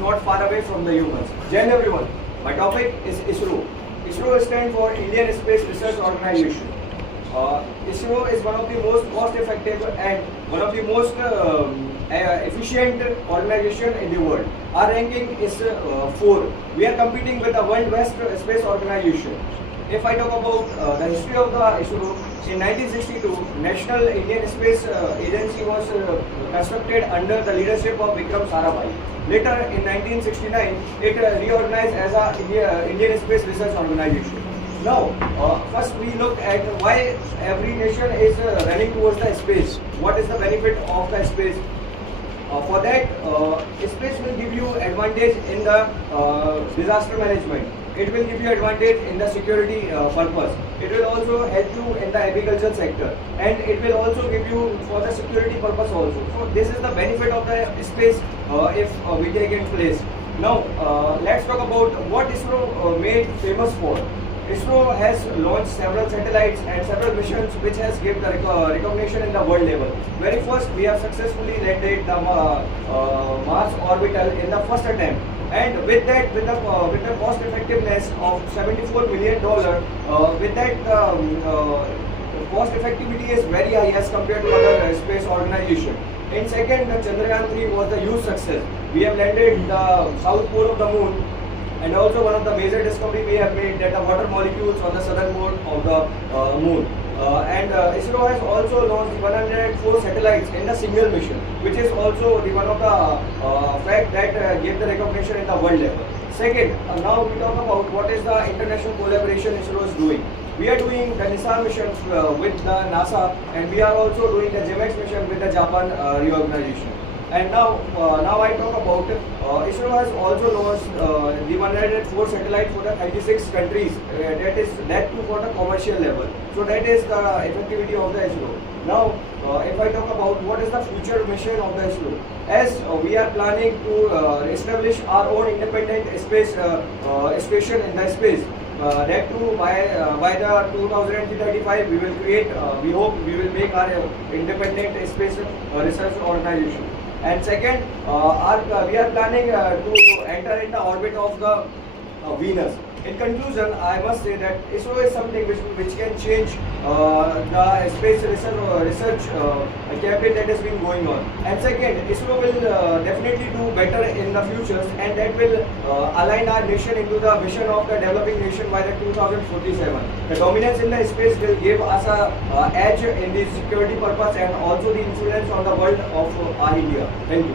not far away from the humans. Jai Hind everyone. My topic is ISRO. ISRO stands for Indian Space Research Organization. ISRO is one of the most cost-effective and one of the most efficient organization in the world. Our ranking is 4. We are competing with the World Best Space Organization. If I talk about the history of the ISRO, in 1962, National Indian Space Agency was constructed under the leadership of Vikram Sarabhai. Later, in 1969, it reorganized as a Indian Space Research Organization. Now, first we look at why every nation is running towards the space. What is the benefit of the space? For that, space will give you advantage in the disaster management. It will give you advantage in the security purpose. It will also help you in the agricultural sector, and it will also give you for the security purpose also. So this is the benefit of the space if we take in place. Now let's talk about what ISRO made famous for. ISRO has launched several satellites and several missions which has given the recognition in the world level. Very first, we have successfully landed the Mars orbital in the first attempt. And with that, with the cost effectiveness of $74 million, with that cost effectivity is very high as compared to other space organization. In second, the Chandrayaan-3 was the huge success. We have landed the south pole of the moon, and also one of the major discovery we have made that the water molecules on the southern pole of the moon. ISRO has also launched 104 satellites in the single mission, which is also one of the fact that gave the recognition in the world level. Second, now we talk about what is the international collaboration ISRO is doing. We are doing the NISAR mission with the NASA, and we are also doing the GEMEX mission with the Japan reorganization. And now I talk about ISRO has also launched the 104 satellites for the 36 countries. That too for the commercial level. So that is the effectivity of the ISRO. Now, if I talk about what is the future mission of the ISRO, as we are planning to establish our own independent space station in the space. That too by the 2035 we will create. We hope we will make our independent space research organization. And second, we are planning to enter in the orbit of the Venus. In conclusion, I must say that ISRO is something which can change the space research campaign that has been going on. And second, ISRO will definitely do better in the future, and that will align our nation into the vision of the developing nation by the 2047. The dominance in the space will give us a edge in the security purpose and also the influence on the world of our India. Thank you.